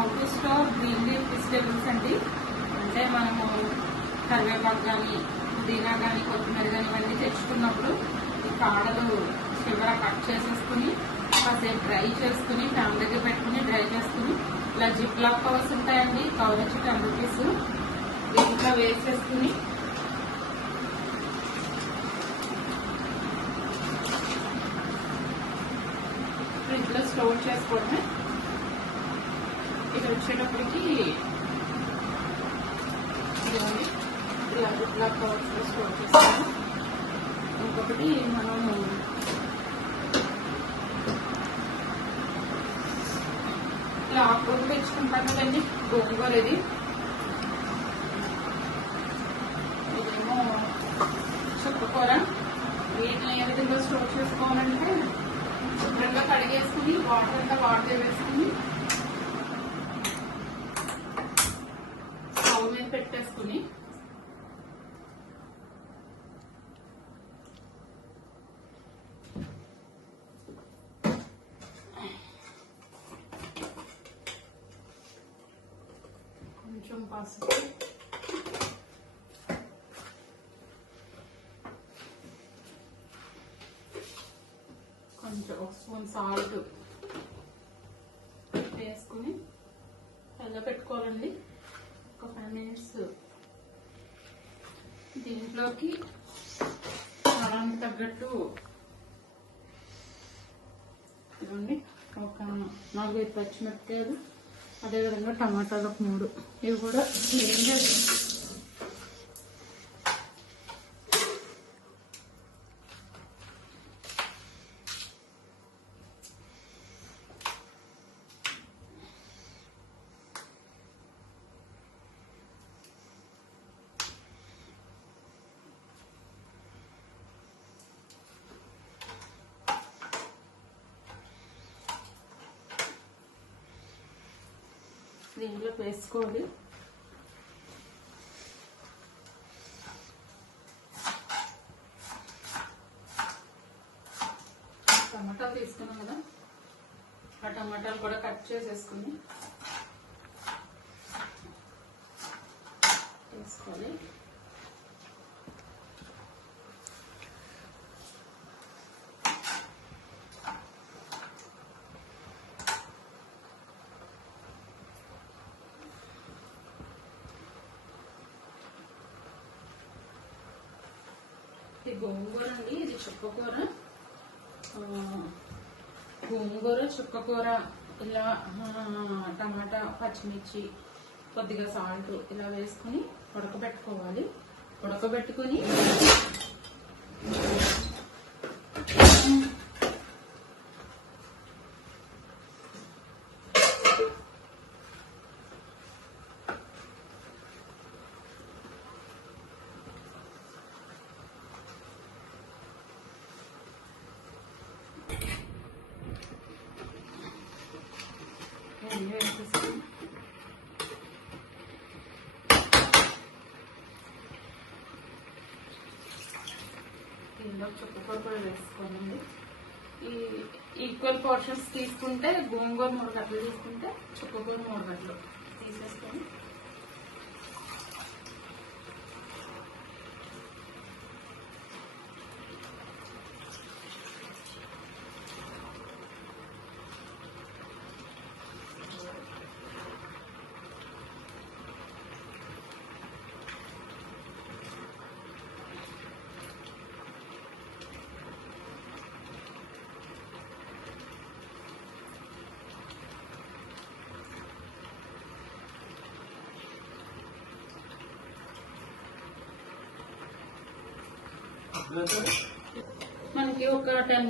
How to store green leaf vegetables అండి. అంటే మనము కరివేపాకు కానీ పుదీనా కానీ కొత్తిమీర కానీ ఇవన్నీ తెచ్చుకున్నప్పుడు ఈ కాడలు చివర కట్ చేసేసుకుని కాసేపు డ్రై చేసుకుని ఫ్యాన్ దగ్గర పెట్టుకుని డ్రై చేసుకుని ఇలా జిప్ లాక్ కవర్స్ ఉంటాయండి. కవర్ వచ్చి 10 రూపీస్. దీంట్లో వేసేసుకుని ఫ్రిడ్జ్ లో స్టోర్ చేసుకోవడమే. ఇది వచ్చేటప్పటికి ఇలా జిప్ లాక్ కవర్స్ లో స్టోర్ చేసుకోవాలి. ఇంకొకటి మనము ఇలా ఆకుకూరలు తెచ్చుకుంటాం కదండి, గోంగూర. ఇదేమో చుక్కకూర. వీటిని ఏ విధంగా స్టోర్ చేసుకోవాలంటే శుభ్రంగా కడిగేసుకుని వాటర్ అంతా వాటర్ వేసుకుని స్టవ్ మీద పెట్టేసుకుని కొంచెం పసుపు, కొంచెం 1 స్పూన్ సాల్ట్ వేసుకుని ఎలా పెట్టుకోవాలండి. ఒక 5 మినిట్స్ దీంట్లోకి కారానికి తగ్గట్టు ఇవ్వండి. ఒక 4-5 పచ్చిమిరపకాయలు, అదేవిధంగా టమాటాలు ఒక 3. ఇవి కూడా క్లీన్ చేసి దీంట్లో వేసుకోవాలి. టమాటాలు తీసుకున్నాం కదా, ఆ టమాటాలు కూడా కట్ చేసేసుకుని వేసుకోవాలి. ఇది గోంగూర అండి, ఇది చుక్కకూర. గోంగూర, చుక్కకూర ఇలా టమాటా, పచ్చిమిర్చి, కొద్దిగా సాల్ట్ ఇలా వేసుకుని ఉడకబెట్టుకోవాలి. ఉడకబెట్టుకుని దీనిలో చుక్కకూర కూడా వేసుకోండి. ఈ ఈక్వల్ పోర్షన్స్ తీసుకుంటే గోంగూర 3 గంటలు తీసుకుంటే చుక్కకూర 3 గంటలు తీసేసుకొని మనకి ఒక 10